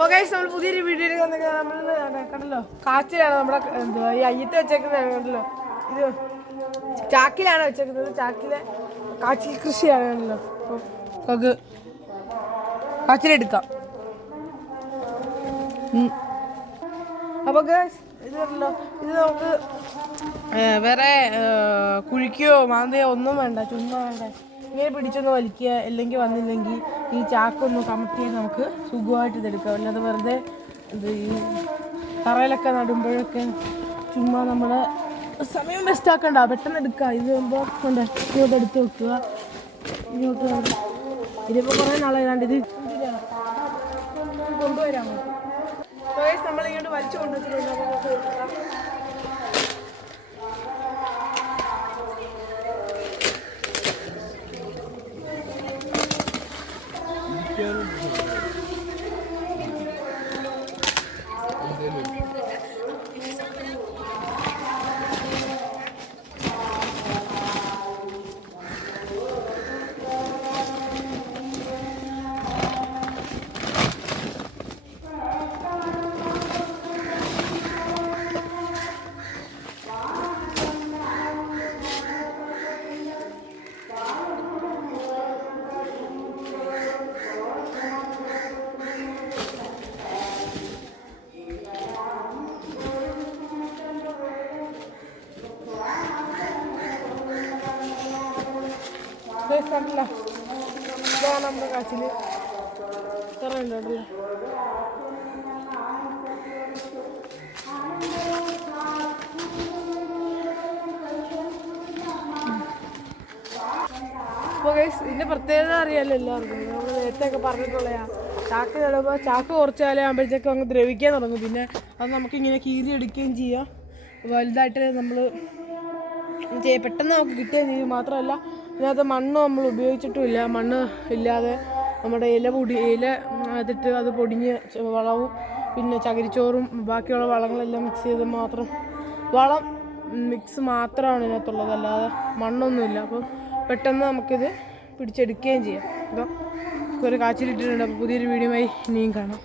നമ്മൾ പുതിയൊരു വീഡിയോയിൽ നമ്മൾ കണ്ടല്ലോ കാച്ചിലാണ് നമ്മുടെ എന്തുവാ ഈ അയ്യത്ത് വെച്ചേക്കുന്നത് കണ്ടല്ലോ. ഇത് ചാക്കിലാണ് വെച്ചേക്കുന്നത്. ചാക്കിലെ കാച്ചിൽ കൃഷിയാണ് കണ്ടല്ലോ. അപ്പോൾ കാച്ചിലെടുക്കാം. അപ്പോൾ ഇത് കണ്ടല്ലോ, ഇത് നമുക്ക് വേറെ കുഴിക്കുകയോ മാന്തയോ ഒന്നും വേണ്ട, ചുമ്മാ വേണ്ട. ഇങ്ങനെ പിടിച്ചൊന്ന് വലിക്കുക, അല്ലെങ്കിൽ വന്നില്ലെങ്കിൽ ഈ ചാക്കൊന്ന് കമത്തി നമുക്ക് സുഖമായിട്ട് ഇതെടുക്കാം. അല്ലാതെ വെറുതെ ഈ തറയിലൊക്കെ നടുമ്പോഴൊക്കെ ചുമ്മാ നമ്മൾ സമയം വേസ്റ്റാക്കണ്ട, പെട്ടെന്ന് എടുക്കുക. ഇത് ആകുമ്പോൾ കൊണ്ട് ഇങ്ങോട്ട് എടുത്ത് വെക്കുക. ഇങ്ങോട്ട് ഇതിപ്പോൾ കുറേ നാളായില്ലാണ്ട് ഇത് കൊണ്ടുവരാൻ പറ്റും. നമ്മളിങ്ങോട്ട് വലിച്ചു കൊണ്ടുവച്ചിട്ടുണ്ട്. കണ്ടില്ല, ഇതാണ് നമ്മുടെ കാച്ചിൽ. ഇത്ര ഉണ്ടല്ലോ. അപ്പോൾ ഇതിൻ്റെ പ്രത്യേകത അറിയാമല്ലോ എല്ലാവർക്കും. നമ്മൾ നേരത്തെ ഒക്കെ പറഞ്ഞിട്ടുള്ളതാ. ചാക്ക് നടുമ്പോൾ ചാക്ക് കുറച്ച് കാലം ആകുമ്പോഴത്തേക്കും അങ്ങ് ദ്രവിക്കാൻ തുടങ്ങും. പിന്നെ അത് നമുക്കിങ്ങനെ കീറി എടുക്കുകയും ചെയ്യാം. വലുതായിട്ട് നമ്മൾ പെട്ടെന്ന് നമുക്ക് കിട്ടുകയും ചെയ്യും. മാത്രമല്ല ഇതിനകത്ത് മണ്ണ് നമ്മൾ ഉപയോഗിച്ചിട്ടുമില്ല. മണ്ണ് ഇല്ലാതെ നമ്മുടെ ഇല അതിട്ട് അത് പൊടിഞ്ഞ് വളവും പിന്നെ ചകിരിച്ചോറും ബാക്കിയുള്ള വളങ്ങളെല്ലാം മിക്സ് ചെയ്ത് മാത്രം വളം മിക്സ് മാത്രമാണ് ഇതിനകത്തുള്ളത്, അല്ലാതെ മണ്ണൊന്നുമില്ല. അപ്പം പെട്ടെന്ന് നമുക്കിത് പിടിച്ചെടുക്കുകയും ചെയ്യാം. അപ്പോൾ ഒരു കാച്ചിലിട്ടിട്ടുണ്ട്. അപ്പോൾ പുതിയൊരു വീഡിയോയുമായി ഇനിയും കാണാം.